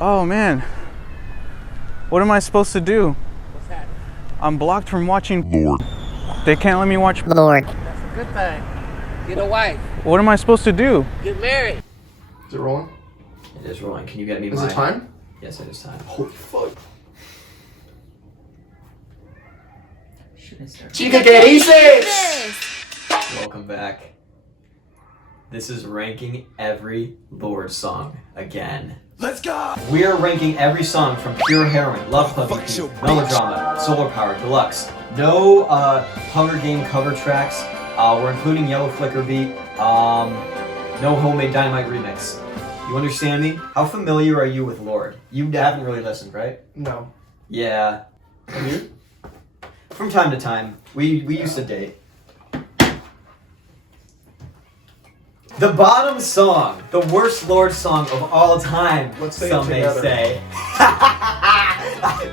Oh man, what am I supposed to do? What's that? I'm blocked from watching Lorde. They can't let me watch Lorde. That's a good thing. Get a wife. What am I supposed to do? Get married. Is it rolling? It is rolling. Can you get me Is it time? Yes, it is time. Holy fuck. Chica, ¿qué dices? Welcome back. This is ranking every Lorde song again. Let's go! We are ranking every song from Pure Heroine, Love Club EP, Melodrama, Solar Power, Deluxe. No Hunger Game cover tracks. We're including Yellow Flicker Beat. No Homemade Dynamite remix. You understand me? How familiar are you with Lorde? You haven't really listened, right? No. Yeah. Are you? From time to time. We used to date. The bottom song, the worst Lorde song of all time, Let's say it some may together. say.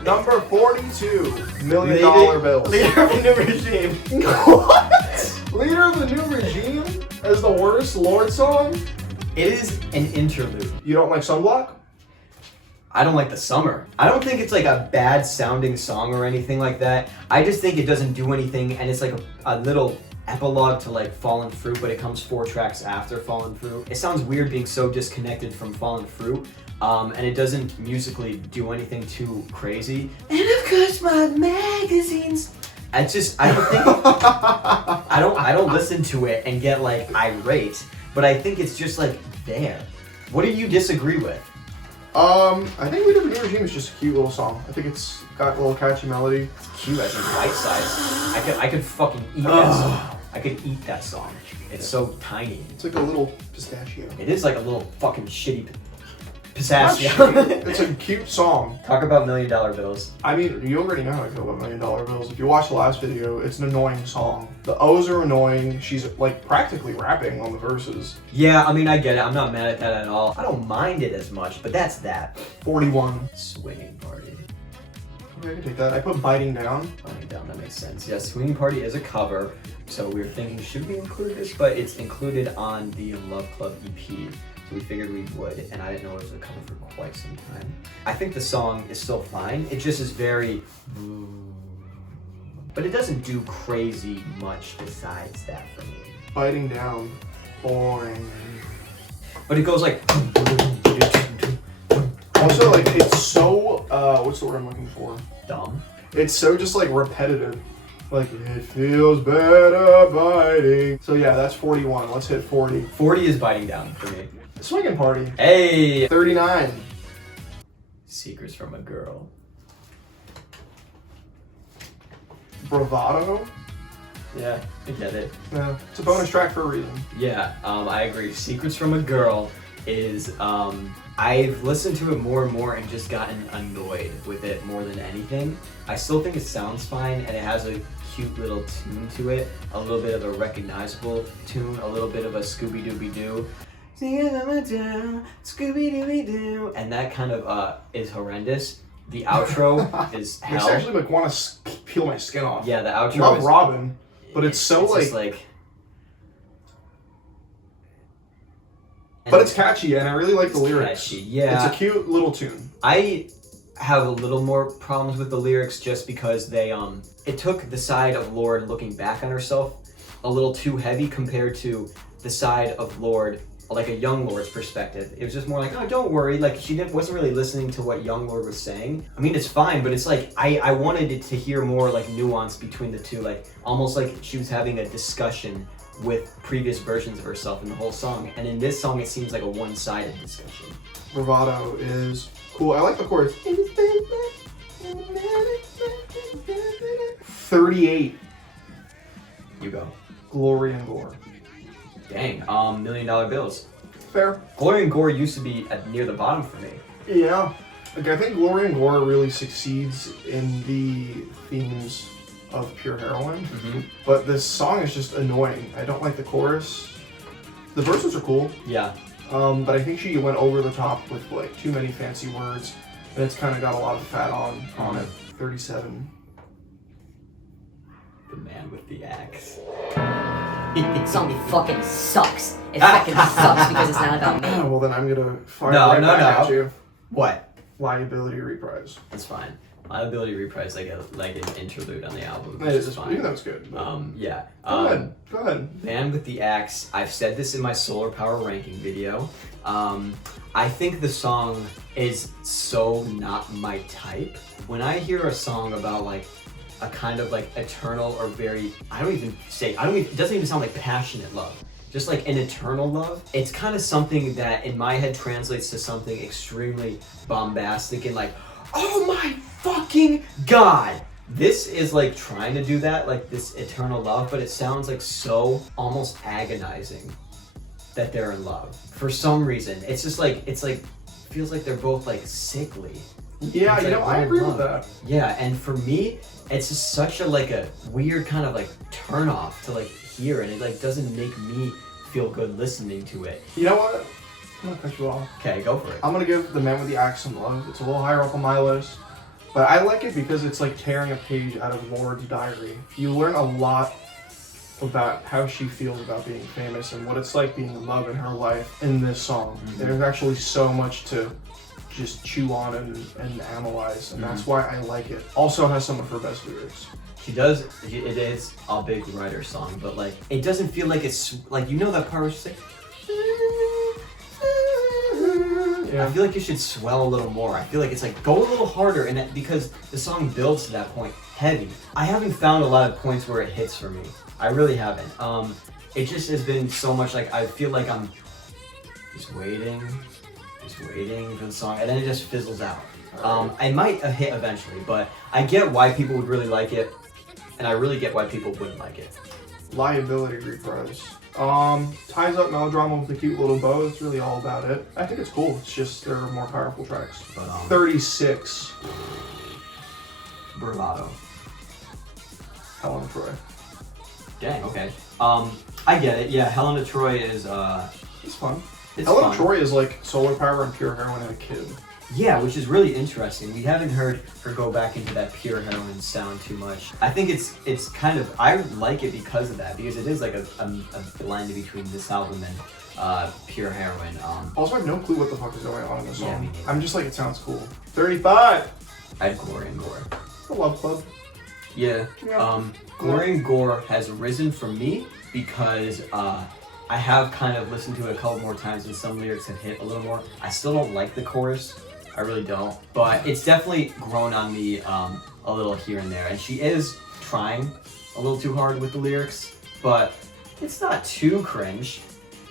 Number 42, $1 million bills. Leader of the New Regime. What? Leader of the New Regime as the worst Lorde song? It is an interlude. You don't like Sunblock? I don't like the summer. I don't think it's like a bad sounding song or anything like that. I just think it doesn't do anything, and it's like a little epilogue to like Fallen Fruit, but it comes 4 tracks after Fallen Fruit. It sounds weird being so disconnected from Fallen Fruit, and it doesn't musically do anything too crazy. And of course my magazines. I don't think I don't listen to it and get like irate, but I think it's just like there. What do you disagree with? I think Leader of the New Regime is just a cute little song. I think it's got a little catchy melody. It's cute as in bite size. I could fucking eat that song. I could eat that song. It's so tiny. It's like a little pistachio. It is like a little fucking shitty Not pistachio. shitty. It's a cute song. Talk about $1 million bills. I mean, you already know how I feel about $1 million bills. If you watch the last video, it's an annoying song. The O's are annoying. She's like practically rapping on the verses. Yeah, I mean, I get it. I'm not mad at that at all. I don't mind it as much, but that's that. 41. Swinging Party. Okay, I can take that. I put Biting Down. Biting Down, that makes sense. Yeah, Swinging Party is a cover, so we were thinking, should we include this? But it's included on the Love Club EP, so we figured we would, and I didn't know it was a cover for quite some time. I think the song is still fine. It just is very... But it doesn't do crazy much besides that for me. Biting Down. Boring. But it goes like... Also, like, it's so, what's the word I'm looking for? Dumb. It's so just, like, repetitive. Like, it feels better biting. So, yeah, that's 41. Let's hit 40. 40 is Biting Down for me. Swinging Party. Hey! 39. Secrets from a Girl. Bravado. Yeah, I get it. Yeah, it's a bonus track for a reason. Yeah, I agree. Secrets from a Girl is, I've listened to it more and more and just gotten annoyed with it more than anything. I still think it sounds fine and it has a cute little tune to it, a little bit of a recognizable tune, a little bit of a Scooby-Dooby-Doo. Scooby-Dooby-Doo. And that kind of is horrendous. The outro is hell. Makes actually like want to peel my skin off. Yeah, the outro Love is... Robin, but it's so it's like... just like... But it's catchy and I really like the lyrics. Catchy, yeah. It's a cute little tune. I have a little more problems with the lyrics just because they it took the side of Lorde looking back on herself a little too heavy compared to the side of Lorde, like a young Lorde's perspective. It was just more like, oh, don't worry, like she wasn't really listening to what young Lorde was saying. I mean, it's fine, but it's like I wanted it to hear more like nuance between the two, like almost like she was having a discussion with previous versions of herself in the whole song. And in this song, it seems like a one-sided discussion. Bravado is cool. I like the chorus. 38. You go. Glory and Gore. Dang, $1 million bills. Fair. Glory and Gore used to be near the bottom for me. Yeah. Like, I think Glory and Gore really succeeds in the themes of Pure Heroine, but this song is just annoying. I don't like the chorus. The verses are cool. Yeah. But I think she went over the top with like too many fancy words, and it's kind of got a lot of fat on it. 37. The man with the axe. This song fucking sucks. It fucking sucks because it's not about me. Well, then I'm gonna fire No, right no, back no. at you. What? Liability Reprise. That's fine. Liability Reprise like an interlude on the album. It is fine. Even though it's good. Yeah. Go ahead. Band with the Axe. I've said this in my Solar Power ranking video. I think the song is so not my type. When I hear a song about like a kind of like eternal or very, it doesn't even sound like passionate love. Just like an eternal love. It's kind of something that in my head translates to something extremely bombastic and like, oh my fucking God. This is like trying to do that, like this eternal love, but it sounds like so almost agonizing that they're in love. For some reason, it's just like, feels like they're both like sickly. Yeah, it's I agree with that. Yeah, and for me, it's just such a weird kind of like turn off to like hear, and it like doesn't make me feel good listening to it. You know what? I'm gonna cut you off. Okay, go for it. I'm gonna give The Man with the Axe some love. It's a little higher up on my list, but I like it because it's like tearing a page out of Lorde's diary. You learn a lot about how she feels about being famous and what it's like being in love in her life in this song. There's actually so much to just chew on and analyze, and that's why I like it. Also has some of her best lyrics. She does, it is a big writer song, but like, it doesn't feel like it's, like, you know that part where she's like, I feel like you should swell a little more. I feel like it's like, go a little harder, and because the song builds to that point heavy. I haven't found a lot of points where it hits for me. I really haven't. It just has been so much like, I feel like I'm just waiting for the song, and then it just fizzles out. I might hit eventually, but I get why people would really like it, and I really get why people wouldn't like it. Liability Reprise. Ties up Melodrama with a cute little bow. It's really all about it. I think it's cool. It's just there are more powerful tracks. But, 36. Bravado. Helen Troy. Dang, okay. I get it. Yeah, Helen of Troy is, it's fun. It's Helen fun. of Troy is like Solar Power and Pure Heroine and a kid. Yeah, which is really interesting. We haven't heard her go back into that Pure Heroine sound too much. I think it's kind of, I like it because of that, because it is like a blend between this album and Pure Heroine. Also, I have no clue what the fuck is going on in this Yeah, song. me neither. I'm just like, it sounds cool. 35. I had Glory and Gore. The Love Club. Yeah. Glory and Gore has risen for me because I have kind of listened to it a couple more times and some lyrics have hit a little more. I still don't like the chorus. I really don't. But it's definitely grown on me a little here and there. And she is trying a little too hard with the lyrics, but it's not too cringe.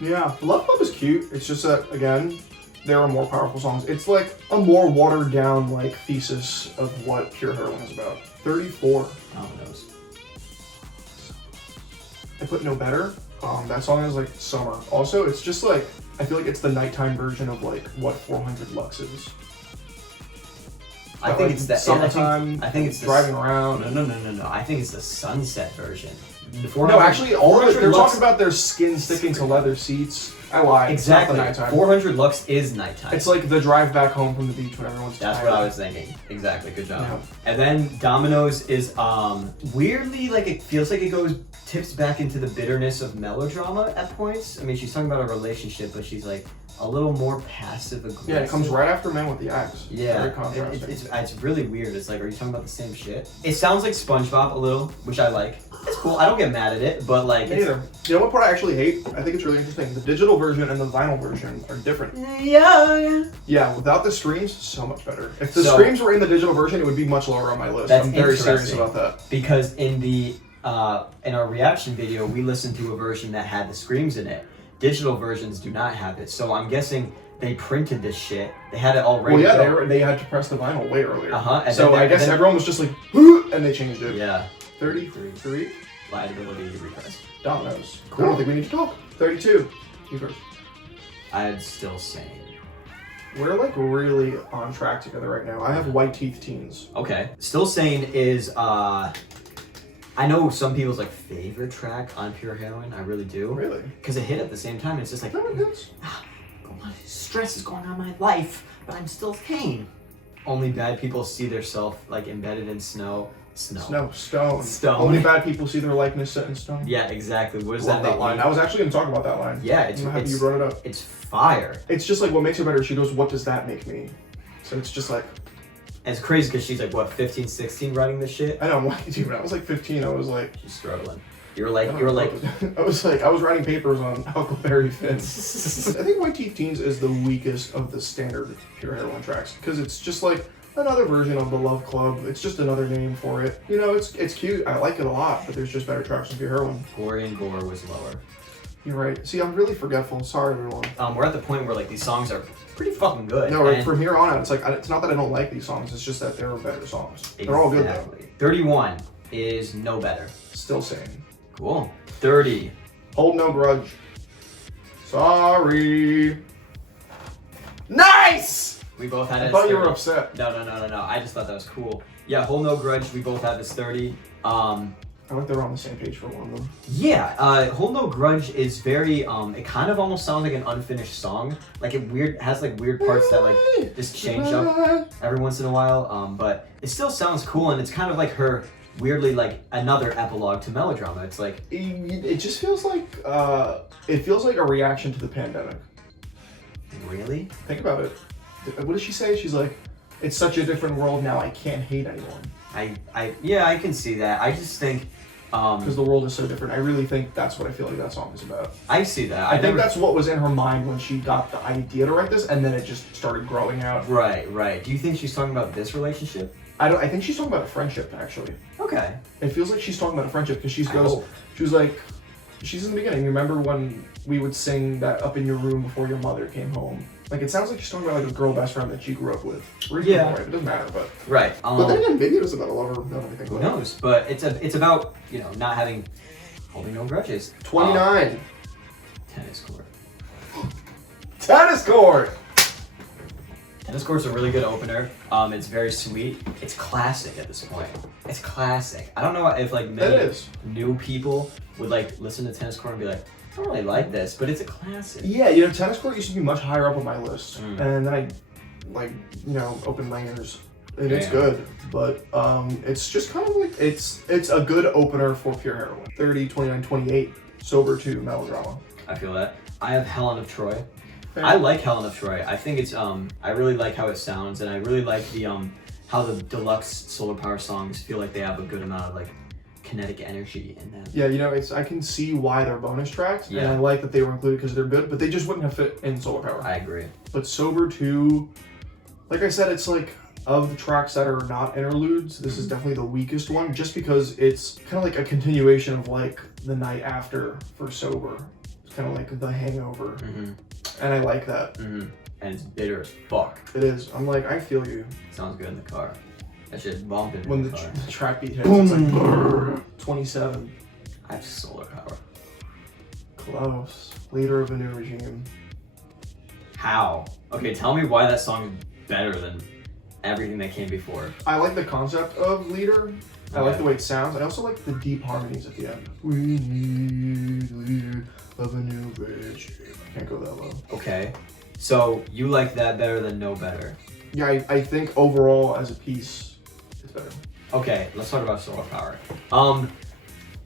Yeah, Love Club is cute. It's just that, again, there are more powerful songs. It's like a more watered down like thesis of what Pure Heroine is about. 34. Oh, knows. I put No Better. That song is like summer. Also, it's just like, I feel like it's the nighttime version of like what 400 Lux is. I think it's that summertime. I think it's driving around. No. I think it's the sunset version. No, actually, all of it, they're Lux, talking about their skin sticking to leather seats. I lied. Exactly. It's not the nighttime. 400 Lux is nighttime. It's like the drive back home from the beach when everyone's That's tired. what I was thinking. Exactly. Good job. Yeah. And then Dominoes is weirdly like it feels like it tips back into the bitterness of Melodrama at points. I mean, she's talking about a relationship, but she's like a little more passive aggressive. Yeah, it comes right after Man with the Axe. Yeah, Very contrasting. it's really weird. It's like, are you talking about the same shit? It sounds like SpongeBob a little, which I like. It's cool. I don't get mad at it, but like. Me neither. You know what part I actually hate? I think it's really interesting. The digital version and the vinyl version are different. Yeah. Yeah, without the streams, so much better. If the streams were in the digital version, it would be much lower on my list. That's I'm very serious interesting. about that. Because in our reaction video, we listened to a version that had the screams in it. Digital versions do not have it, so I'm guessing they printed this shit. They had it already. Well, yeah, they had to press the vinyl way earlier. So I guess everyone was just like, and they changed it. Yeah. 33. Liability repress. Dominoes. Cool. I don't think we need to talk. 32. You first. I'm still saying. We're like really on track together right now. I have White Teeth Teens. Okay. Still Sane is I know some people's like favorite track on Pure Heroine. I really do. Really? Because it hit at the same time. It's just like, stress is going on in my life, but I'm still sane. Only bad people see their self like embedded in snow. Stone. Only bad people see their likeness set in stone. Yeah, exactly. What does Love that that line. I was actually going to talk about that line. Yeah, I'm happy you brought it up. It's fire. It's just like what makes it better. She goes, "What does that make me?" So it's just like, And it's crazy because she's like, what, 15, 16 writing this shit? I know, I'm like, dude, when I was like 15, I was like, She's struggling. I was writing papers on Huckleberry Finn. I think White Teeth Teens is the weakest of the standard Pure Heroine tracks because it's just like another version of the Love Club. It's just another name for it. You know, it's cute. I like it a lot, but there's just better tracks than Pure Heroine. Glory and Gore was lower. You're right. See, I'm really forgetful. Sorry, everyone. We're at the point where like these songs are pretty fucking good. No, right, from here on out, it's like it's not that I don't like these songs. It's just that there are better songs. Exactly. They're all good though. 31 is No Better. Still same. Cool. 30. Hold No Grudge. Sorry. Nice! We both had it. I as thought you 30. were upset. No. I just thought that was cool. Yeah, Hold No Grudge. We both have as 30. I like they were on the same page for one of them. Yeah, Hold No Grudge is very, it kind of almost sounds like an unfinished song. Like it has like weird parts that like just change up every once in a while. But it still sounds cool, and it's kind of like her weirdly like another epilogue to Melodrama. It's like it just feels like a reaction to the pandemic. Really? Think about it. What does she say? She's like, it's such a different world now. I can't hate anyone. I can see that. I just think because the world is so different. I really think that's what I feel like that song is about. I see that. I think that's what was in her mind when she got the idea to write this, and then it just started growing out. Right. Do you think she's talking about this relationship? I think she's talking about a friendship, actually. Okay. It feels like she's talking about a friendship because she was like, she's in the beginning. You remember when we would sing that Up in Your Room before your mother came home? Like, it sounds like she's talking about like a girl best friend that she grew up with. Yeah. Right? It doesn't matter, but. Right. But then again, maybe it was about a lover. No, I think who knows? But it's about, you know, not holding no grudges. 29. Tennis court. Tennis court! Tennis court's a really good opener. It's very sweet. It's classic at this point. It's classic. I don't know if like many new people would like listen to Tennis Court and be like, I don't really like this, but it's a classic. Yeah, you know, Tennis Court used to be much higher up on my list, and then I, like, you know, Open Langers. And it's good, but it's just kind of like it's a good opener for Pure Heroine. 30, 29, 28, Sober 2, Melodrama. I feel that. I have Helen of Troy. I like Helen of Troy. I think it's I really like how it sounds, and I really like the how the deluxe Solar Power songs feel like they have a good amount of like kinetic energy in them. Yeah, you know, I can see why they're bonus tracks, yeah. and I like that they were included because they're good, but they just wouldn't have fit in Solar Power. I agree. But Sober 2, like I said, it's like of the tracks that are not interludes, this is definitely the weakest one, just because it's kind of like a continuation of like the night after for Sober. It's kind of like the hangover, and I like that. And it's bitter as fuck. It is. I'm like, I feel you. Sounds good in the car. That shit bumping when in the car. The track beat hits, it's like brrr, 27. I have Solar Power. Close. Leader of a new regime. How? Okay, tell me why that song is better than everything that came before. I like the concept of Leader. I like the way it sounds. I also like the deep harmonies at the end. We need a leader of a new regime. I can't go that low. Okay. So you like that better than No Better? Yeah, I think overall as a piece, it's better. Okay, let's talk about Solar Power.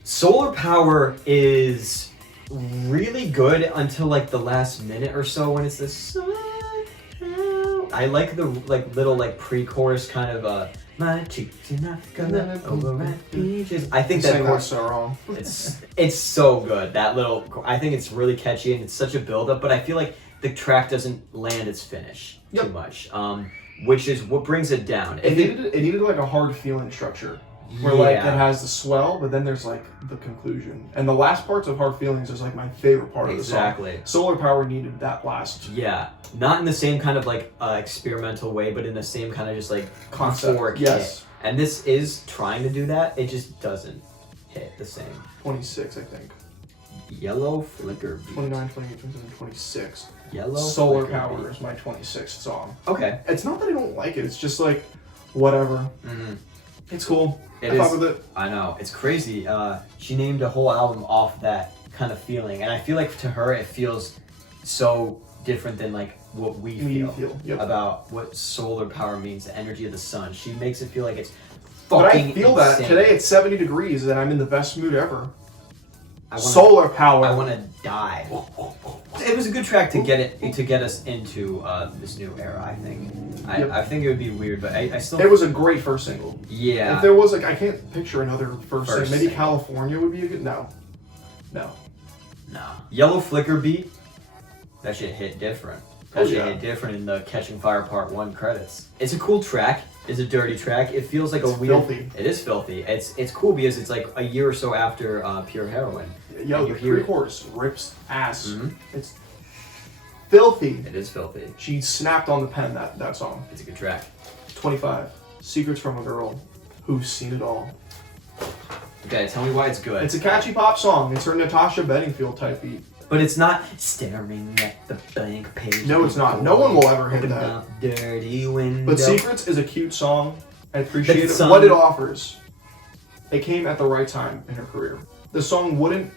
Solar Power is really good until like the last minute or so when it's this. I like the like little like pre-chorus kind of my cheeks are not gonna over at beaches. I think that chorus so wrong. it's so good. That little I think it's really catchy and it's such a build-up, but I feel like the track doesn't land its finish too much. Which is what brings it down. It needed like a hard feeling structure. Where like it has the swell, but then there's like the conclusion. And the last parts of Hard Feelings is like my favorite part of the song. Exactly. Solar Power needed that last. Yeah. Not in the same kind of like experimental way, but in the same kind of just like concept. Yes. And this is trying to do that. It just doesn't hit the same. 26, I think. Yellow Flicker Beat. 29, 28, 27, 26. Yellow Solar Flicker Power Beat. is my 26th song. Okay. It's not that I don't like it. It's just like, whatever. It's cool. I fuck with it. I know. It's crazy. She named a whole album off that kind of feeling. And I feel like to her it feels so different than like what we feel. Yep. About what solar power means, the energy of the sun. She makes it feel like it's fucking But I feel insane. that. Today it's 70 degrees and I'm in the best mood ever. Solar Power. I want to die. It was a good track to get us into this new era, I think. I think it would be weird, but I still. It was a great first single. Yeah. If there was like, I can't picture another first single. Maybe single. California would be a good. No. Yellow Flicker Beat. That shit hit different. That shit yeah. hit different in the Catching Fire Part 1 credits. It's a cool track. It's a dirty track. It feels like It's a weird. filthy. It is filthy. It's cool because it's like a year or so after Pure Heroine. Yo, You the hear- pre-chorus rips ass. Mhm. It's filthy. It is filthy. She snapped on the pen that song. It's a good track. 25. Secrets from a Girl Who's Seen It All. Okay, tell me why it's good. It's a catchy pop song. It's her Natasha Bedingfield type beat. But it's not staring at the blank page. No, it's not. No one will ever hit Open that. up dirty window. But Secrets is a cute song. I appreciate That it. song- What it offers. It came at the right time in her career. The song wouldn't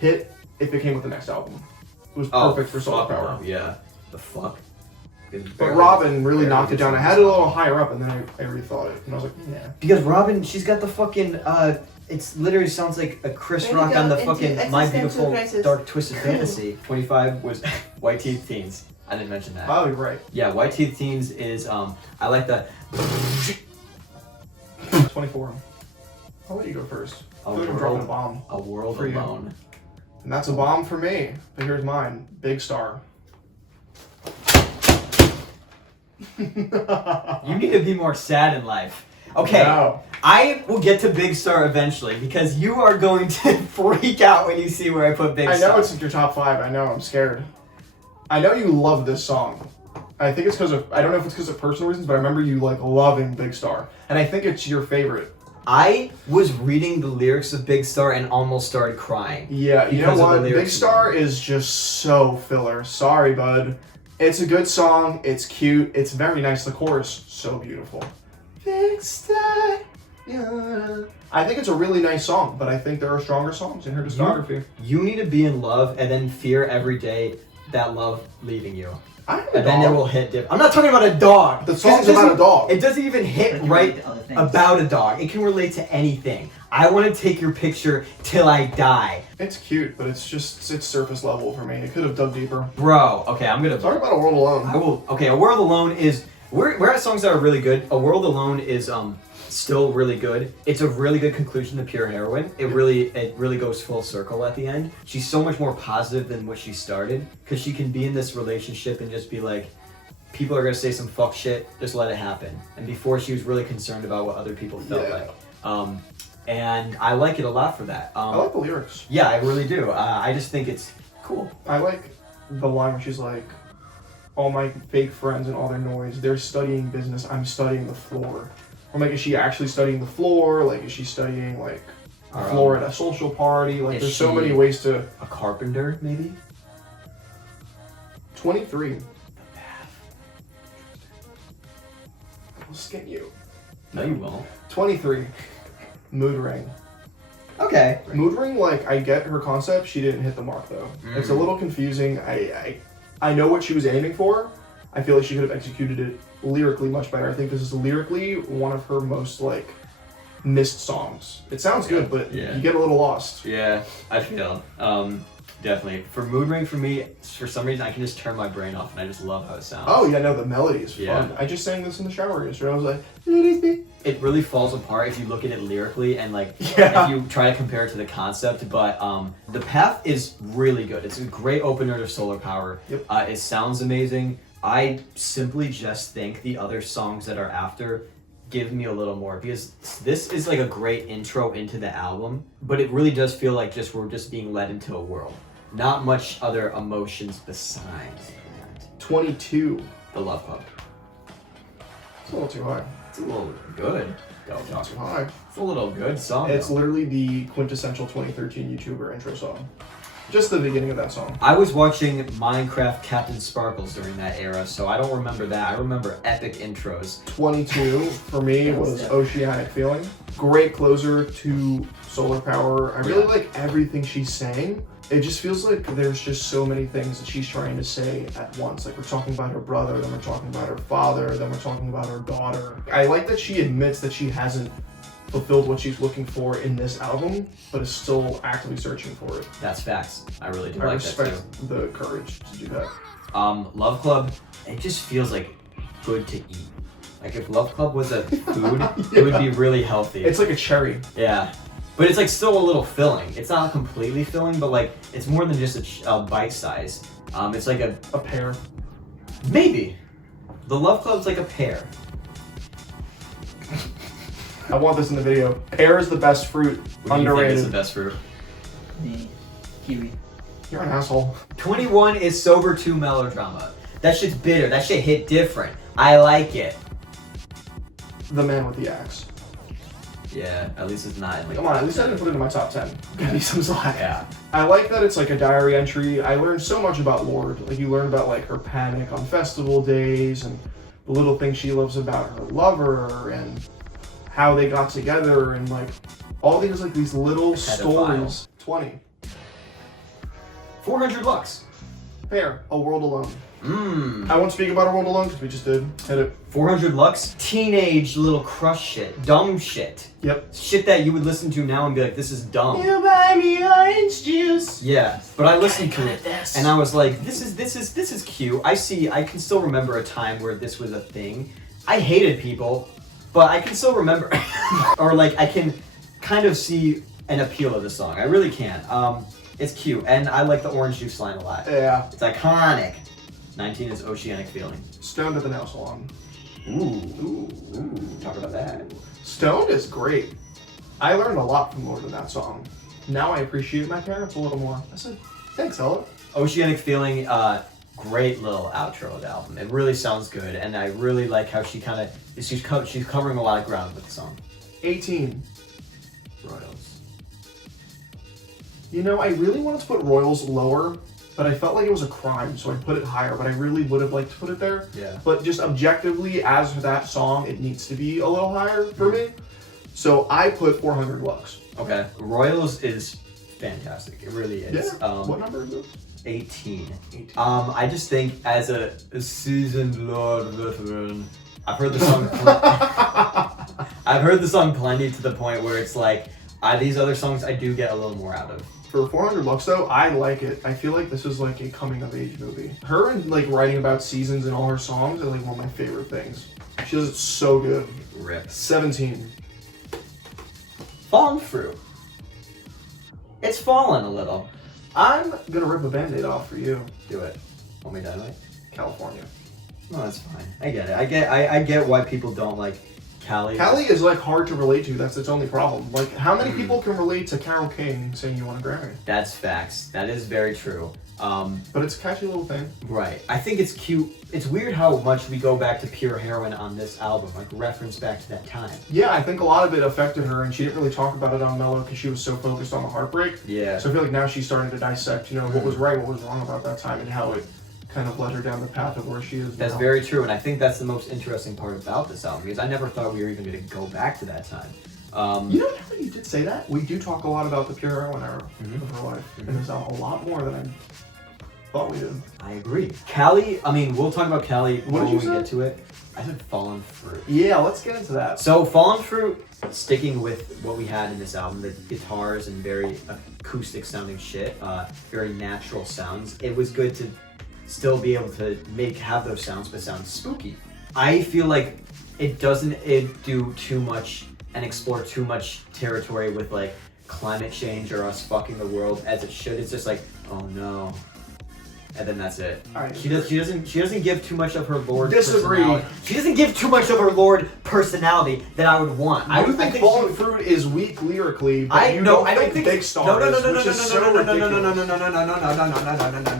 hit if it came with the next album. It was perfect for Solar fuck Power. no, yeah. The fuck? But Robin really knocked it down. I had it a little higher up, and then I rethought it, and I was like, yeah. Because Robin, she's got the fucking, it's literally sounds like a Chris Ready to Rock go on the into fucking My existential Beautiful crisis. Dark Twisted Fantasy. 25 was White Teeth Teens. I didn't mention that. Oh, you're right. Yeah, White Teeth Teens is, I like the 24. I'll let you go first. I A feel like I'm world- dropping a bomb. A World For you. Alone. And that's a bomb for me. But here's mine. Big Star. You need to be more sad in life. Okay, No. I will get to Big Star eventually because you are going to freak out when you see where I put Big I Star. know it's in your top 5. I know. I'm scared. I know you love this song. I think it's because of, I don't know if it's because of personal reasons, but I remember you like loving Big Star. And I think it's your favorite. I was reading the lyrics of Big Star and almost started crying. Yeah, you know Because of the what? Big lyrics. Star is just so filler. Sorry, bud. It's a good song. It's cute. It's very nice. The chorus, so beautiful. Big Star. Yeah. I think it's a really nice song, but I think there are stronger songs in her discography. You need to be in love and then fear every day that love leaving you. I have a And then it dog. will hit different. I'm not talking about a dog. The 'Cause song's it doesn't- about a dog. It doesn't even hit But you right relate to other things. about a dog. It can relate to anything. I want to take your picture till I die. It's cute, but it's surface level for me. It could have dug deeper. Bro, okay, I'm gonna... Talk about A World Alone. I will... Okay, A World Alone is... We're at songs that are really good. A World Alone is still really good. It's a really good conclusion to Pure Heroine. It really goes full circle at the end. She's so much more positive than what she started because she can be in this relationship and just be like, people are gonna say some fuck shit, just let it happen. And before she was really concerned about what other people felt Yeah. like. And I like it a lot for that. I like the lyrics. Yeah, I really do. I just think it's cool. I like the line where she's like, all my fake friends and all their noise, they're studying business, I'm studying the floor. I'm like, is she actually studying the floor? Like, is she studying, like, the Or, floor at a social party? Like, is there's so she- many ways to... A carpenter, maybe? 23. I'll skin you. No, you won't. 23. Mood Ring. Okay. Mood Ring, like, I get her concept, she didn't hit the mark, though. It's a little confusing. I know what she was aiming for. I feel like she could have executed it lyrically much better. I think this is lyrically one of her most, like, missed songs. It sounds good, but Yeah. you get a little lost. Yeah, I feel. Definitely. For Mood Ring, for me, for some reason, I can just turn my brain off and I just love how it sounds. Oh, yeah, no, the melody is fun. Yeah. I just sang this in the shower yesterday. I was like, It really falls apart if you look at it lyrically and like Yeah. if you try to compare it to the concept. But the path is really good. It's a great opener to Solar Power. Yep. It sounds amazing. I simply just think the other songs that are after give me a little more because this is like a great intro into the album, but it really does feel like we're just being led into a world. Not much other emotions besides that. 22. The Love Club. It's a little too high. It's a little good. Go, Not too high. It's a little good song. It's though. literally the quintessential 2013 YouTuber intro song. Just the beginning of that song. I was watching Minecraft Captain Sparkles during that era, so I don't remember that. I remember epic intros. 22 for me was Oceanic Feeling. Great closer to Solar Power. I really like everything she's saying. It just feels like there's just so many things that she's trying to say at once. Like, we're talking about her brother, then we're talking about her father, then we're talking about her daughter. I like that she admits that she hasn't fulfilled what she's looking for in this album, but is still actively searching for it. That's facts. I really do I like that too. respect the courage to do that. Love Club, it just feels like good to eat. Like if Love Club was a food, it would be really healthy. It's like a cherry. Yeah. But it's like still a little filling. It's not completely filling, but like it's more than just a bite size. It's like a pear. Maybe. The Love Club's like a pear. I want this in the video. Pear is the best fruit. What do you Underrated. think is the best fruit? The kiwi. You're an asshole. 21 is Sober 2 Melodrama. That shit's bitter. That shit hit different. I like it. The Man with the Axe. Yeah, at least it's not in like. Come on, at least I didn't put it in my top 10. Give me some slack. Yeah. I like that it's like a diary entry. I learned so much about Lorde. Like you learn about like her panic on festival days and the little things she loves about her lover and how they got together and like all these like these little stories. 20. 400 bucks. Fair. A World Alone. I won't speak about A World Alone because we just did. Hit it. 400 lux. Teenage little crush shit. Dumb shit. Yep. Shit that you would listen to now and be like, this is dumb. You buy me orange juice. Yeah, but I listened to it and I was like, this is cute. I can still remember a time where this was a thing. I hated people, but I can still remember, or like I can kind of see an appeal of the song. I really can. It's cute, and I like the orange juice line a lot. Yeah. It's iconic. 19 is Oceanic Feeling. Stoned at the Nail Salon. Ooh. Talk about that. Stoned is great. I learned a lot from Lorde in that song. Now I appreciate my parents a little more. I said, thanks, Ella. Oceanic Feeling, great little outro of the album. It really sounds good, and I really like how she kind of she's covering a lot of ground with the song. 18. Royals. You know, I really wanted to put Royals lower, but I felt like it was a crime, so I put it higher, but I really would have liked to put it there. Yeah. But just objectively, as for that song, it needs to be a little higher for me. So I put 400 lux. Okay. Royals is fantastic. It really is. Yeah. What number is this? 18. I just think as a seasoned Lorde veteran, I've heard the song. I've heard the song plenty to the point where it's like, these other songs I do get a little more out of. For 400 bucks though, I like it. I feel like this is like a coming of age movie. Her and like writing about seasons in all her songs are like one of my favorite things. She does it so good. Rip. 17. Fallen Fruit. It's fallen a little. I'm gonna rip a band-aid off for you. Do it. Want me to dynamite? California. No, that's fine. I get it. I get why people don't like Cali. Cali is like hard to relate to. That's its only problem. Like, how many people can relate to Carole King saying you want a Grammy? That's facts. That is very true. But it's a catchy little thing. Right. I think it's cute. It's weird how much we go back to Pure Heroine on this album, like reference back to that time. Yeah, I think a lot of it affected her, and she didn't really talk about it on Mellow because she was so focused on the heartbreak. Yeah. So I feel like now she's starting to dissect, you know, what was right, what was wrong about that time, and how it kind of led her down the path of where she is That's now. very true, and I think that's the most interesting part about this album, because I never thought we were even going to go back to that time. You know, now that you did say that, we do talk a lot about the Pure Heroine era of her life, and there's a lot more than I thought we did. I agree. Cali, I mean, we'll talk about Cali What when did you we say? get to it. I said Fallen Fruit. Yeah, let's get into that. So Fallen Fruit, sticking with what we had in this album, the guitars and very acoustic sounding shit, very natural sounds. It was good to still be able to have those sounds but sound spooky. I feel like it doesn't do too much and explore too much territory with like climate change or us fucking the world as it should. It's just like, oh no. And then that's it. Alright. She doesn't give too much of her Lorde Disagree. personality. She doesn't give too much of her Lorde personality that I would want. I think Fallen Fruit is weak lyrically, but I you don't think think Big Star no. which is so ridiculous.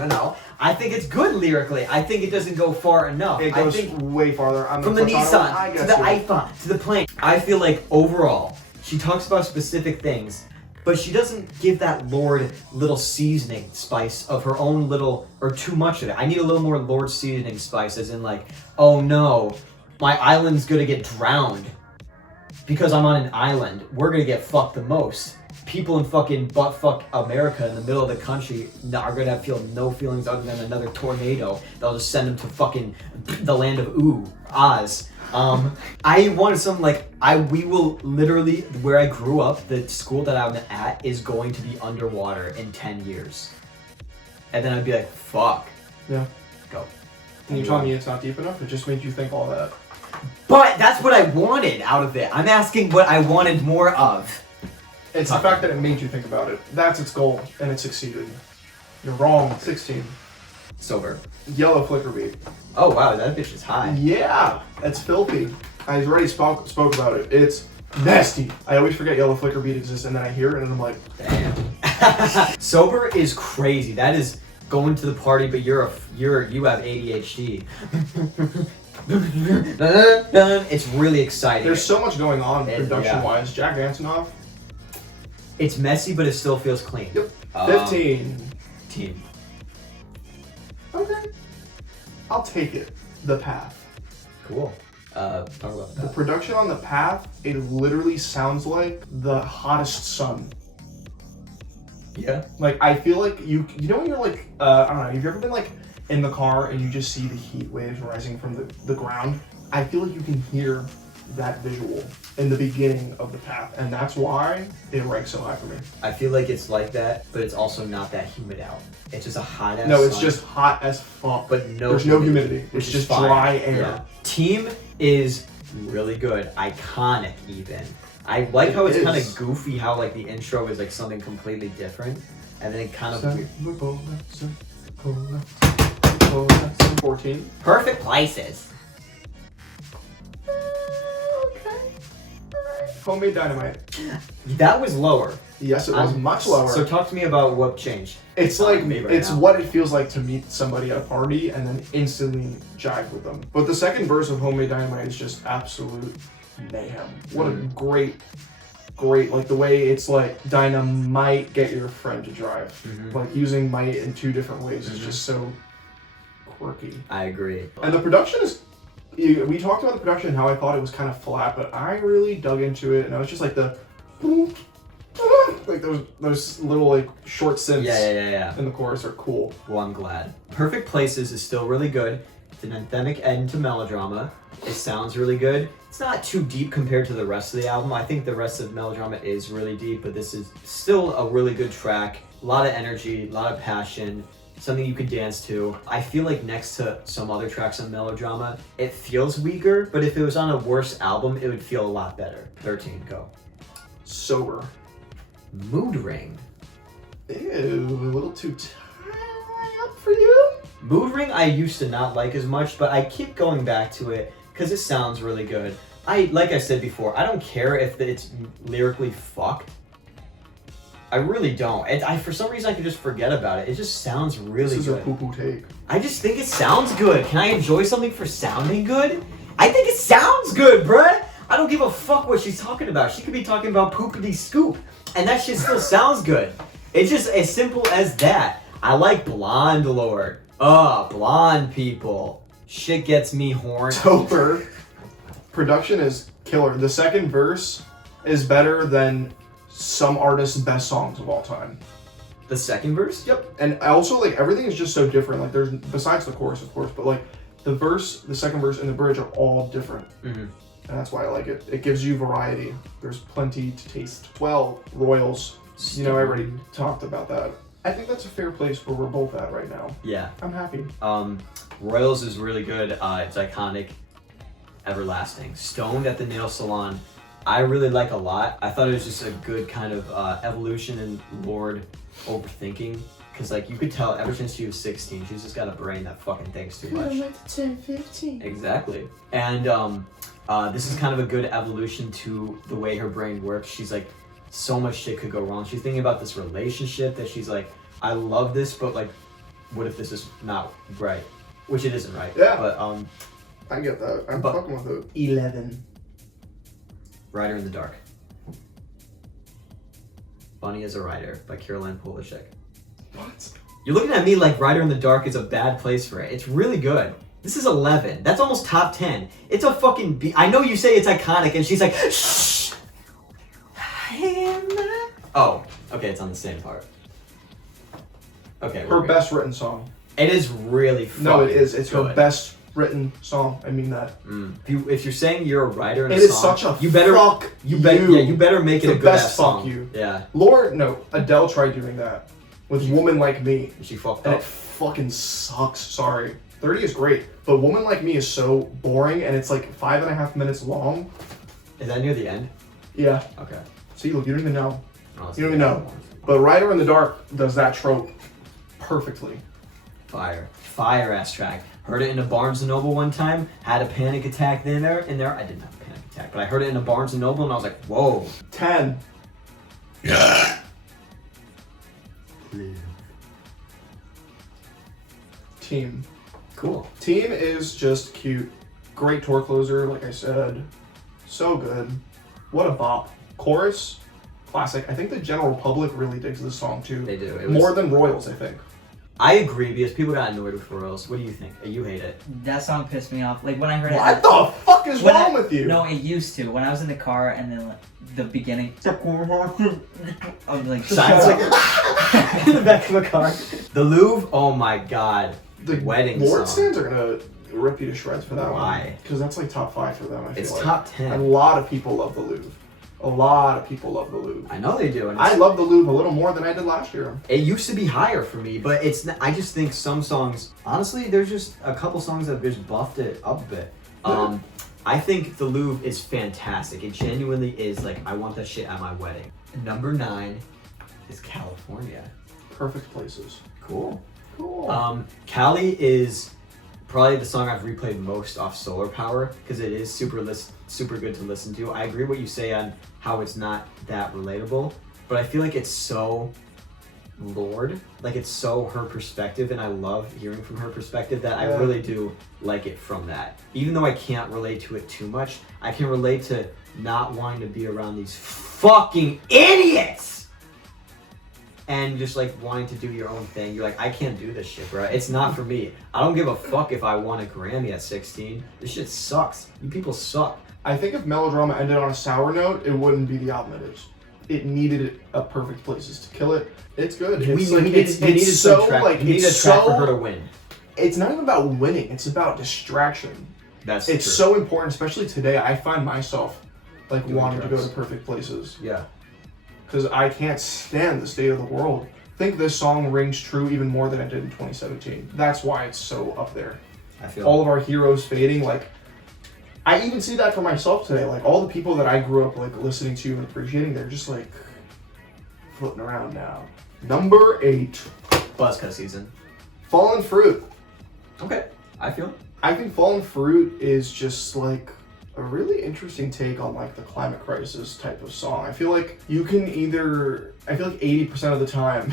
No. I think it's good lyrically. I think it doesn't go far enough. It I goes think way farther. I'm from the gonna touch on it. I Nissan get to the you. iPhone to the plane. I feel like overall she talks about specific things, but she doesn't give that Lorde little seasoning spice of her own little, or too much of it. I need a little more Lorde seasoning spice, as in like, oh no, my island's gonna get drowned because I'm on an island. We're gonna get fucked the most. People in fucking buttfuck America in the middle of the country are gonna feel no feelings other than another tornado. They'll just send them to fucking the land of Oz. I wanted something like, we will literally, where I grew up, the school that I'm at is going to be underwater in 10 years. And then I'd be like, fuck. Yeah. Go. And you telling me it's not deep enough? It just made you think all that. But that's what I wanted out of it. I'm asking what I wanted more of. It's the fact that it made you think about it. That's its goal, and it succeeded. You're wrong. 16. Sober. Yellow flicker beat. Oh wow, that bitch is high. Yeah, that's filthy. I already spoke about it. It's nasty. I always forget yellow flicker beat exists, and then I hear it, and I'm like, damn. Sober is crazy. That is going to the party, but you have ADHD. It's really exciting. There's so much going on production-wise. Jack Antonoff. It's messy, but it still feels clean. Yep. 15. Team. Okay. I'll take it. The Path. Cool. Talk about The that. production on The Path, it literally sounds like the hottest sun. Yeah. Like, I feel like you know when you're like, I don't know, have you ever been like in the car and you just see the heat waves rising from the ground? I feel like you can hear that visual in the beginning of The Path, and that's why it ranks so high for me. I feel like it's like that, but it's also not that humid out. It's just a hot ass No, it's sun, just hot as fuck. but there's no humidity. which It's is just fine. dry air. Yeah. Team is really good. Iconic even. I like how it's kind of goofy, how like the intro is like something completely different, and then it kind of weird. 14. Perfect places. Homemade Dynamite. That was lower. Yes, it was much lower. So talk to me about what changed. It's like, me right it's now. what it feels like to meet somebody at a party and then instantly jive with them. But the second verse of Homemade Dynamite is just absolute mayhem. What a great, like the way it's like dynamite, get your friend to drive. Like using might in two different ways is just so quirky. I agree. And the production is, we talked about the production and how I thought it was kind of flat, but I really dug into it and I was just like like those little like short synths Yeah. in the chorus are cool. Well, I'm glad. Perfect Places is still really good. It's an anthemic end to Melodrama. It sounds really good. It's not too deep compared to the rest of the album. I think the rest of Melodrama is really deep, but this is still a really good track. A lot of energy, a lot of passion, something you could dance to. I feel like next to some other tracks on Melodrama, it feels weaker, but if it was on a worse album, it would feel a lot better. 13, go. Sober. Mood Ring. Ew, a little too tight up for you? Mood Ring I used to not like as much, but I keep going back to it because it sounds really good. Like I said before, I don't care if it's lyrically fucked. I really don't. For some reason I can just forget about it. It just sounds really This is good. a poo-poo take. I just think it sounds good. Can I enjoy something for sounding good? I think it sounds good, bruh. I don't give a fuck what she's talking about. She could be talking about poopity scoop, and that shit still sounds good. It's just as simple as that. I like blonde Lorde. Blonde people. Shit gets me horny. Sober. Production is killer. The second verse is better than some artists' best songs of all time. The second verse? Yep. And I also like everything is just so different. Like there's, besides the chorus of course, but like the verse, the second verse, and the bridge are all different. And that's why I like it. It gives you variety. There's plenty to taste. 12, Royals. You know, I already talked about that. I think that's a fair place where we're both at right now. Yeah. I'm happy. Royals is really good. It's iconic. Everlasting. Stoned at the Nail Salon. I really like a lot. I thought it was just a good kind of evolution in Lorde overthinking. Because like you could tell ever since she was 16, she's just got a brain that fucking thinks too much. I'd like to turn 15. Exactly. And this is kind of a good evolution to the way her brain works. She's like, so much shit could go wrong. She's thinking about this relationship that she's like, I love this, but like, what if this is not right? Which it isn't right. Yeah. But I get that. I'm but- fucking with it. 11. Rider in the Dark. Bunny as a Rider by Caroline Polachek. What? You're looking at me like Rider in the Dark is a bad place for it. It's really good. This is 11. That's almost top 10. It's a fucking I know you say it's iconic and she's like, shh. Oh, okay, it's on the same part. Okay. Her we're good. best written song. It is really fucking No, it is. It's good. her best written song. I mean that. If you're saying you're a writer in It a is song, such a you better fuck you you. better make it The a good best ass song. fuck you. Yeah. Lorde, no. Adele tried doing that with Woman Like Me. She fucked And up. it fucking sucks. Sorry. 30 is great, but Woman Like Me is so boring, and it's like 5.5 minutes long. Is that near the end? Yeah. Okay. See, look, you don't even know. Oh, You don't even know. But Rider in the Dark does that trope perfectly. Fire ass track. Heard it in a Barnes & Noble one time. Had a panic attack in there. I didn't have a panic attack, but I heard it in a Barnes & Noble and I was like, whoa. 10. Team. Cool. Team is just cute. Great tour closer, like I said. So good. What a bop. Chorus, classic. I think the general public really digs this song too. They do. More than Royals, I think. I agree because people got annoyed with Royals. What do you think? You hate it. That song pissed me off. Like when I heard What it. the fuck is when wrong with you? No, it used to. When I was in the car and then like, the beginning. I was like, Sounds like in the back of a car. The Louvre, oh my god. The wedding Lorde song. stands are gonna rip you to shreds for that one. Why? Because that's like top 5 for them, I feel It's like. top 10. A lot of people love the Louvre. A lot of people love the Louvre. I know they do. And I love the Louvre a little more than I did last year. it used to be higher for me, but it's. I just think some songs. Honestly, there's just a couple songs that have just buffed it up a bit. I think the Louvre is fantastic. It genuinely is. Like, I want that shit at my wedding. Number 9 is California. Perfect places. Cool. Cool. Cali is probably the song I've replayed most off Solar Power because it is super good to listen to. I agree what you say on how it's not that relatable, but I feel like it's so Lorde, like it's so her perspective, and I love hearing from her perspective that I really do like it from that. Even though I can't relate to it too much, I can relate to not wanting to be around these fucking idiots and just like wanting to do your own thing. You're like, I can't do this shit, bro. It's not for me. I don't give a fuck if I won a Grammy at 16. This shit sucks. You people suck. I think if Melodrama ended on a sour note, it wouldn't be the album it is. It needed a perfect places to kill it. It's good. We It's like needed it's so so like we needed a it's track so for her to win. It's not even about winning. It's about distraction. That's It's true. so important, especially today. I find myself like Doing wanting to drugs. go to perfect places Yeah. because I can't stand the state of the world. I think this song rings true even more than it did in 2017. That's why it's so up there. I feel All of our heroes fading, like I even see that for myself today. Like all the people that I grew up like listening to and appreciating, they're just like floating around now. Number 8, Buzzcut season. Fallen Fruit. Okay. I feel. I think Fallen Fruit is just like a really interesting take on like the climate crisis type of song. I feel like you can either, I feel like 80% of the time,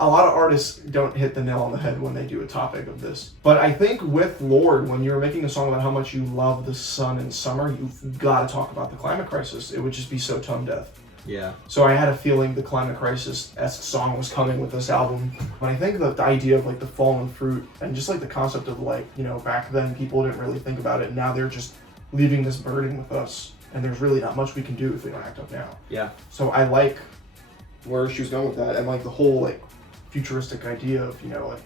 a lot of artists don't hit the nail on the head when they do a topic of this. But I think with Lorde, when you're making a song about how much you love the sun and summer, you've got to talk about the climate crisis. It would just be so tone deaf. Yeah. So I had a feeling the climate crisis-esque song was coming with this album. But I think that the idea of like the fallen fruit and just like the concept of like, you know, back then people didn't really think about it. And now they're just leaving this burden with us. And there's really not much we can do if we don't act up now. Yeah. So I like where she was going with that. And like the whole like futuristic idea of, you know, like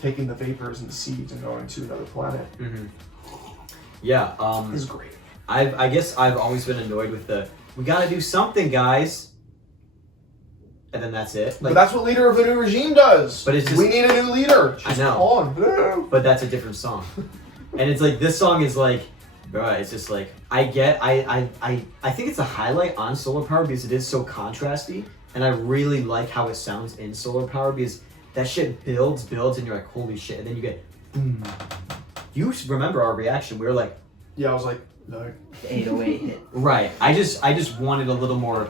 taking the vapors and the seeds and going to another planet Yeah. is great. I guess I've always been annoyed with the we gotta do something, guys. And then that's it. But that's what Leader of the New Regime does. But it's just- we need a new leader. I know. On. But that's a different song. And it's like this song is like, bro, it's just like I think it's a highlight on Solar Power because it is so contrasty, and I really like how it sounds in Solar Power because that shit builds, and you're like, holy shit, and then you get boom. You remember our reaction? We were like, Yeah, I was like, no. The 808 hit. right. I just wanted a little more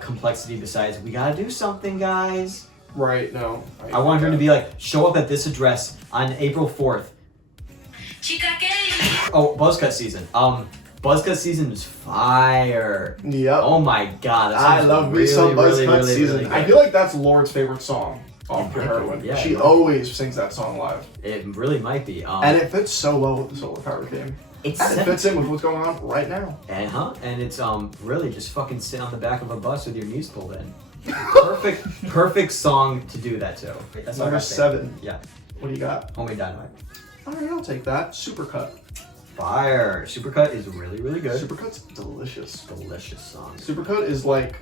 complexity besides we gotta do something, guys. Right, no. I want her to be like, show up at this address on April 4th. Oh, Buzzcut season. Buzzcut season was fire. Yep. Oh my god. That I song's love me some really, Buzzcut really, season. really good. I feel like that's Lorde's favorite song on It Pure might be, Heroine. yeah, She it might always sings that song live. It really might be. And it fits so well with the Solar Power theme. And it fits in with what's going on right now. And it's really just fucking sit on the back of a bus with your knees pulled in. Perfect song to do that to. That's all I Number gotta say. 7. Yeah. What do you got? Homemade Dynamite. Alright, I'll take that. Supercut. Fire. Supercut is really, really good. Supercut's delicious. Delicious song. Supercut is like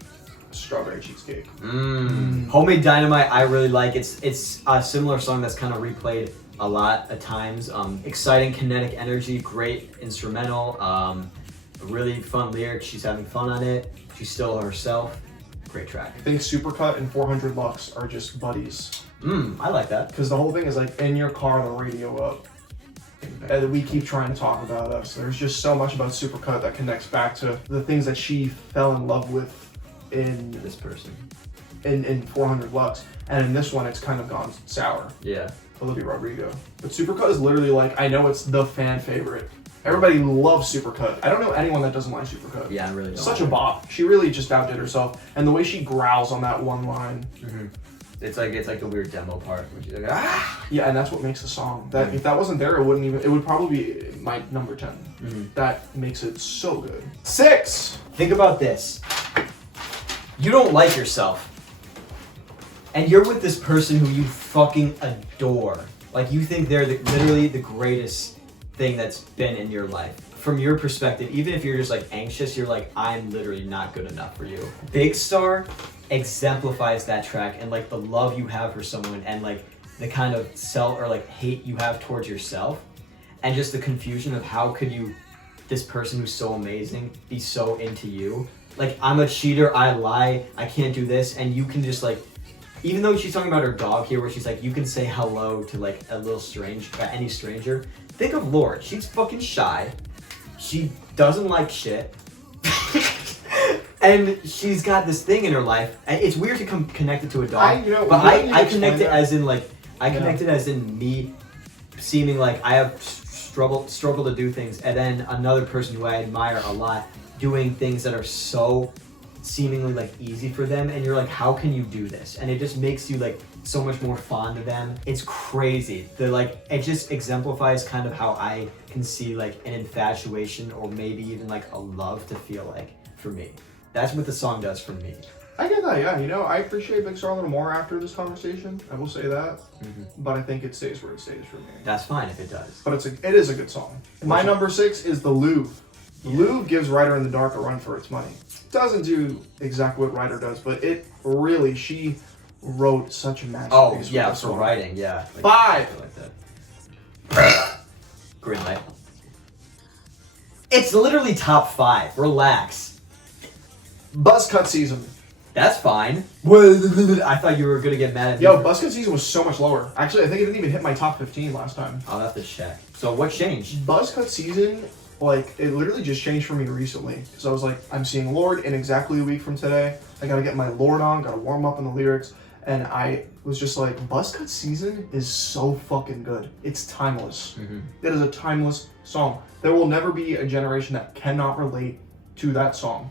Strawberry Cheesecake. Homemade Dynamite, I really like. It's a similar song that's kind of replayed a lot of times. Exciting kinetic energy, great instrumental, really fun lyrics. She's having fun on it. She's still herself. Great track. I think Supercut and 400 Lux are just buddies. I like that. Because the whole thing is like in your car, the radio up. And we keep trying to talk about us. There's just so much about Supercut that connects back to the things that she fell in love with in This person. in 400 Lux. And in this one, it's kind of gone sour. Yeah. Olivia Rodrigo. But Supercut is literally like, I know it's the fan favorite. Everybody loves Supercut. I don't know anyone that doesn't like Supercut. Yeah, I really don't. Such a bop. She really just outdid herself. And the way she growls on that one line. It's like the weird demo part where she's like, ah! Yeah, and that's what makes the song. That if that wasn't there, it would probably be my number 10. That makes it so good. 6! Think about this. You don't like yourself. And you're with this person who you fucking adore. Like, you think they're literally the greatest thing that's been in your life. From your perspective, even if you're just like anxious, you're like, I'm literally not good enough for you. Big Star exemplifies that track and like the love you have for someone and like the kind of self or like hate you have towards yourself and just the confusion of how could you, this person who's so amazing, be so into you. Like, I'm a cheater, I lie, I can't do this, and you can just like, even though she's talking about her dog here where she's like, you can say hello to like a little any stranger. Think of Lorde. She's fucking shy. She doesn't like shit. And she's got this thing in her life. And it's weird to connect it to a dog. I connect it as in like, connect it as in me seeming like I have struggle to do things. And then another person who I admire a lot doing things that are so seemingly like easy for them, and you're like, how can you do this? And it just makes you like so much more fond of them. It's crazy. It just exemplifies kind of how I can see like an infatuation or maybe even like a love to feel like for me. That's what the song does for me. I get that, yeah. You know, I appreciate Big Star a little more after this conversation. I will say that. But I think it stays where it stays for me. That's fine if it does. But it is a good song. My number 6 is The Louvre. Yeah. Louvre gives Rider in the Dark a run for its money. Doesn't do exactly what Rider does, but it really, she wrote such a masterpiece. Oh, yeah, for writing, yeah. Like, 5! I like that. Green light. It's literally top 5. Relax. Buzzcut Season. That's fine. I thought you were gonna get mad at me. Yo, Buzzcut Season was so much lower. Actually, I think it didn't even hit my top 15 last time. I'll have to check. So what changed? Buzzcut Season, like, it literally just changed for me recently. Because I was like, I'm seeing Lorde in exactly a week from today. I gotta get my Lorde on, gotta warm up on the lyrics. And I was just like, Buzzcut Season is so fucking good. It's timeless. It is a timeless song. There will never be a generation that cannot relate to that song.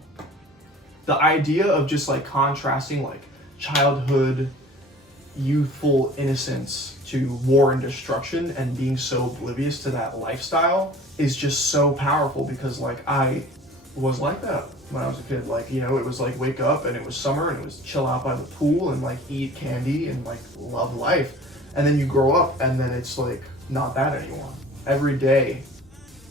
The idea of just like contrasting like childhood, youthful innocence to war and destruction and being so oblivious to that lifestyle is just so powerful, because like I was like that when I was a kid. Like, you know, it was like wake up and it was summer and it was chill out by the pool and like eat candy and like love life. And then you grow up and then it's like not that anymore. Every day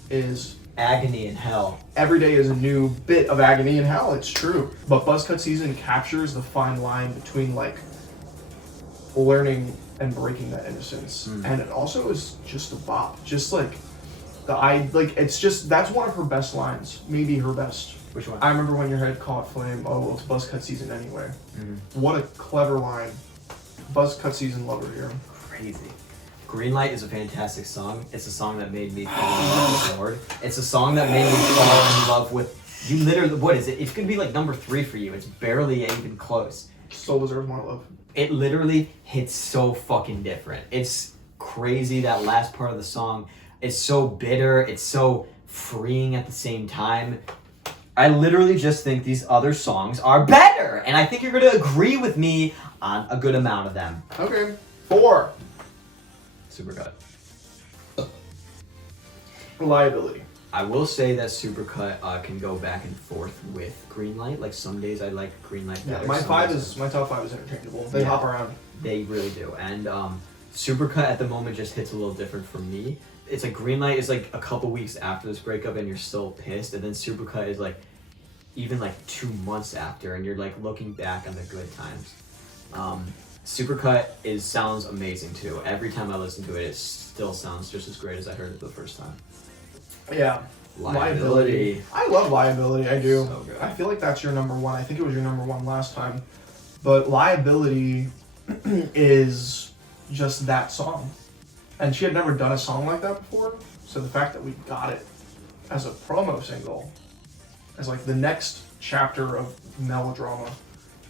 is agony and hell. Every day is a new bit of agony and hell, it's true. But Buzzcut Season captures the fine line between like learning and breaking that innocence. And it also is just a bop. Just like it's just, that's one of her best lines. Maybe her best. Which one? I remember when your head caught flame. Oh, well, it's Buzzcut Season anyway. What a clever line. Buzzcut Season lover here. Crazy. Greenlight is a fantastic song. It's a song that made me fall in love with Lorde. It's a song that made me fall in love with, you literally, what is it? It's gonna be like number 3 for you. It's barely even close. Still deserves more love. It literally hits so fucking different. It's crazy, that last part of the song. It's so bitter. It's so freeing at the same time. I literally just think these other songs are better. And I think you're gonna agree with me on a good amount of them. Okay. 4. Supercut. Reliability. I will say that Supercut can go back and forth with Greenlight. Like some days I like Greenlight better. Yeah, my top 5 is interchangeable. They hop around. They really do. And Supercut at the moment just hits a little different for me. It's like Greenlight is like a couple weeks after this breakup and you're still pissed, and then Supercut is like even like 2 months after, and you're like looking back on the good times. Supercut sounds amazing too. Every time I listen to it, it still sounds just as great as I heard it the first time. Yeah. Liability. I love Liability, I do. So good. I feel like that's your number one. I think it was your number one last time. But Liability is just that song. And she had never done a song like that before. So the fact that we got it as a promo single, as like the next chapter of Melodrama,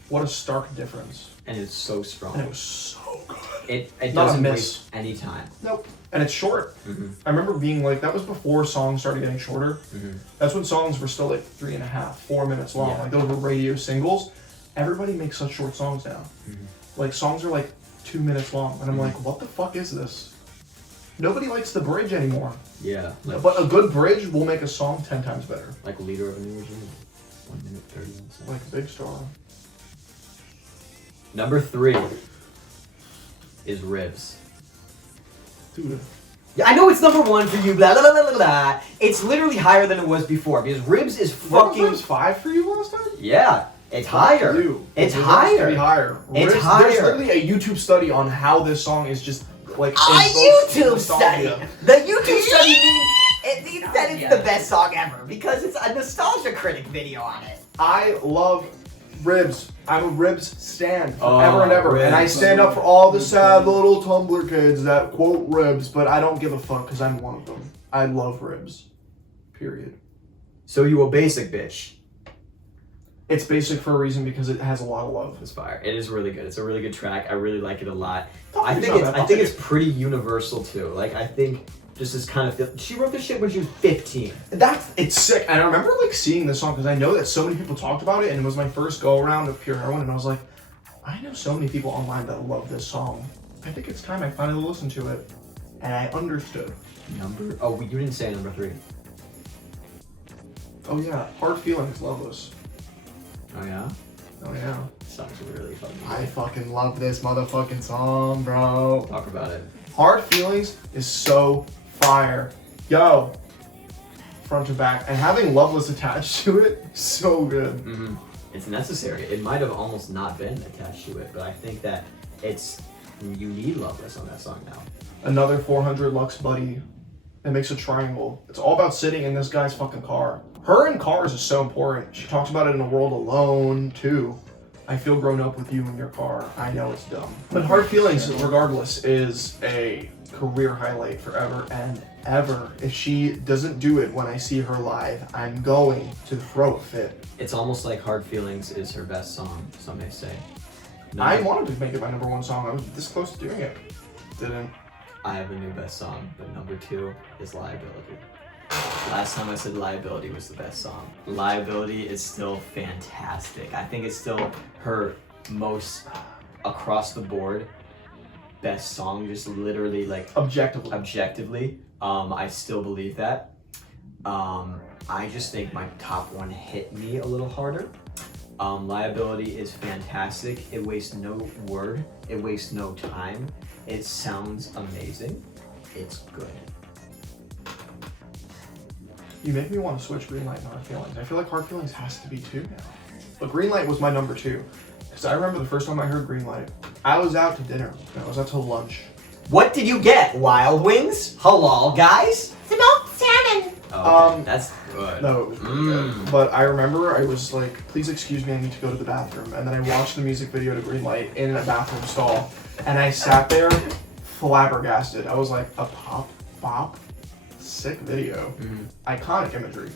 what a stark difference. And it's so strong. And it was so good. It Not a doesn't miss. waste any time. Nope. And it's short. Mm-hmm. I remember being like, that was before songs started getting shorter. Mm-hmm. That's when songs were still like 3.5, 4 minutes long. Yeah. Like those were radio singles. Everybody makes such short songs now. Mm-hmm. Like songs are like 2 minutes long. And I'm like, what the fuck is this? Nobody likes the bridge anymore. Yeah. Like, But a good bridge will make a song 10 times better. like Leader of a New Regime. 1 minute 31 seconds. Like Big Star. Number 3 is Ribs. Dude. Yeah, I know it's number 1 for you, blah, blah, blah, blah, blah. It's literally higher than it was before, because Ribs is fucking... Ribs 5 for you last time? Yeah, it's higher. You. It's It higher. deserves to be higher. It's Ribs, higher. There's literally a YouTube study on how this song is just like... A invokes YouTube nostalgia. study. The YouTube study means that it's the best song ever, because it's a nostalgia critic video on it. I love Ribs. I'm a Ribs stan forever and ever. Ribs. And I stand up for all the sad little Tumblr kids that quote Ribs, but I don't give a fuck because I'm one of them. I love Ribs. Period. So you a basic bitch. It's basic for a reason because it has a lot of love. It's fire. It is really good. It's a really good track. I really like it a lot. Oh, I it's think not bad. I think it's pretty universal too. Like I think just this kind of she wrote this shit when she was 15. It's sick. And I remember like seeing this song because I know that so many people talked about it and it was my first go around of Pure Heroine and I was like, I know so many people online that love this song. I think it's time I finally listened to it. And I understood. You didn't say number 3. Oh yeah, Hard Feelings, Loveless. Oh yeah? Oh yeah. This song's really fucking good. I fucking love this motherfucking song, bro. Talk about it. Hard Feelings is so fire. Yo. Front to back. And having Loveless attached to it, so good. Mm-hmm. It's necessary. It might have almost not been attached to it, but I think that you need Loveless on that song now. Another 400 Lux Buddy. It makes a triangle. It's all about sitting in this guy's fucking car. Her in cars is so important. She talks about it in A World Alone, too. I feel grown up with you in your car. I know it's dumb. But Hard Feelings, regardless, is a career highlight forever and ever. If she doesn't do it when I see her live, I'm going to throw a fit. It's almost like Hard Feelings is her best song, some may say. I wanted to make it my number one song. I was this close to doing it. Didn't. I have a new best song, but number 2 is Liability. Last time I said Liability was the best song. Liability is still fantastic. I think it's still her most across the board best song, just literally like objectively. I still believe that. I just think my top one hit me a little harder. Liability is fantastic. It wastes no word. It wastes no time. It sounds amazing. It's good. You make me want to switch Greenlight and Hard Feelings. I feel like Hard Feelings has to be 2 now. But Greenlight was my number 2. Because I remember the first time I heard Greenlight, I was out to dinner. I was out to lunch. What did you get? Wild wings? Halal, guys? Smoked salmon. Oh, that's good. No, it was really good. But I remember I was like, please excuse me, I need to go to the bathroom. And then I watched the music video to Greenlight in a bathroom stall. And I sat there flabbergasted. I was like, a pop, bop? Sick video. Iconic imagery.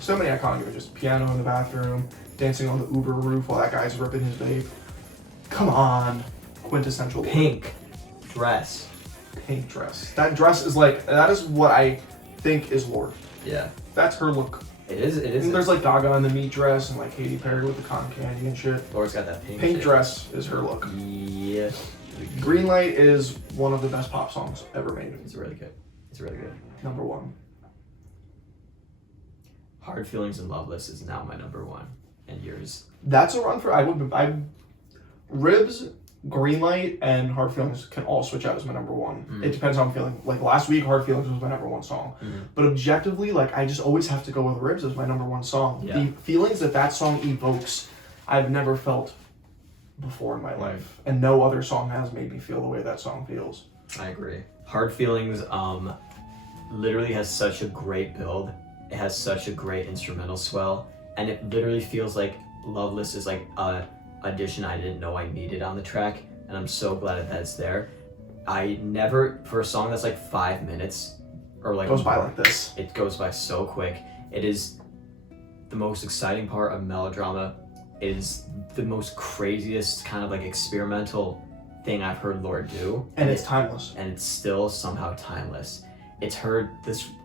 So many iconic images. Piano in the bathroom, dancing on the Uber roof while that guy's ripping his vape. Come on. Quintessential. Pink dress. Pink dress. That dress is like, that is what I think is Lorde. Yeah. That's her look. It is. And there's like Gaga in the meat dress and like Katy Perry with the cotton candy and shit. Lorde's got that pink shit. Dress is her look. Yeah. Greenlight is one of the best pop songs ever made. It's really good. It's really good. Number 1. Hard Feelings and Loveless is now my number 1. And yours? That's a run for, Ribs Green Light and Hard Feelings can all switch out as my number one. It depends how I'm feeling. Like last week, Hard Feelings was my number one song. But objectively, like I just always have to go with Ribs as my number one song. Yeah. The feelings that song evokes, I've never felt before in my life. And no other song has made me feel the way that song feels. I agree. Hard Feelings literally has such a great build. It has such a great instrumental swell. And it literally feels like Loveless is like a addition I didn't know I needed on the track. And I'm so glad that it's there. I never, for a song that's like 5 minutes, or like Goes by like this. It goes by so quick. It is the most exciting part of Melodrama. It is the most craziest kind of like experimental thing I've heard Lorde do. And it's timeless. And it's still somehow timeless. It's her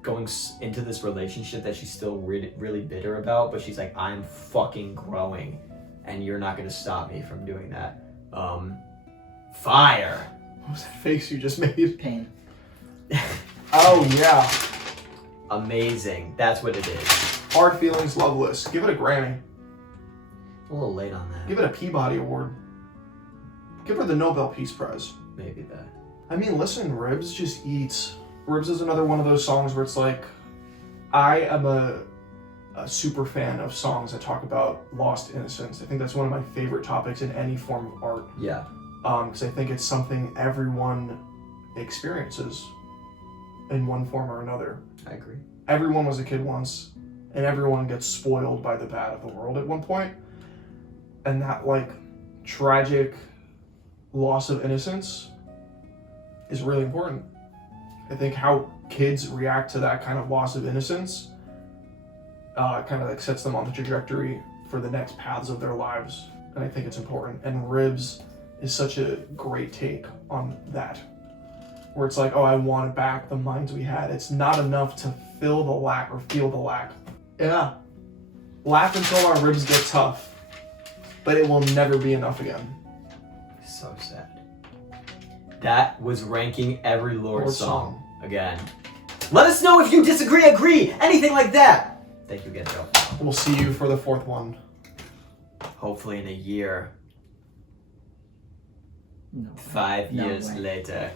going into this relationship that she's still really bitter about, but she's like, I'm fucking growing, and you're not gonna stop me from doing that. Fire. What was that face you just made? Pain. Oh yeah. Amazing. That's what it is. Hard Feelings, Loveless. Give it a Grammy. A little late on that. Give it a Peabody Award. Give her the Nobel Peace Prize. Maybe that. I mean, listen, Ribs just eats. Ribs is another one of those songs where it's like, I am a super fan of songs that talk about lost innocence. I think that's one of my favorite topics in any form of art. Yeah. Because I think it's something everyone experiences in one form or another. I agree. Everyone was a kid once, and everyone gets spoiled by the bad of the world at one point. And that, like, tragic loss of innocence is really important. I think how kids react to that kind of loss of innocence kind of like sets them on the trajectory for the next paths of their lives. And I think it's important. And Ribs is such a great take on that. Where it's like, oh, I want back the minds we had. It's not enough to fill the lack or feel the lack. Yeah. Laugh until our ribs get tough. But it will never be enough again. So sad. That was ranking every Lorde Lorde song again. Let us know if you disagree, agree, anything like that. Thank you again, Joe. We'll see you for the fourth one. Hopefully in a year. No. 5 No years way. later.